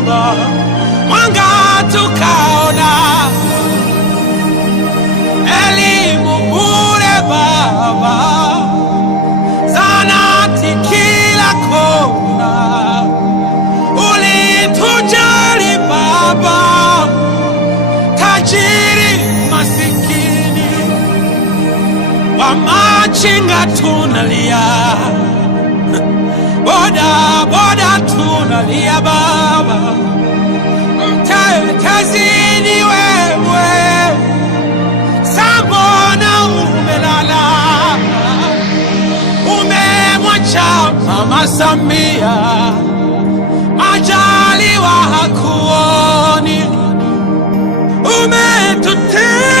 Baba, mwanga tukaona, elimu bure Baba, zahanati kila kona, ulitujali Baba, tajiri masikini, wamachinga tunalia, boda boda tunalia Baba, mtetezi ni wewe, sambona umelala, umemwacha Mama Samia, Majaliwa hakuoni, umetuteka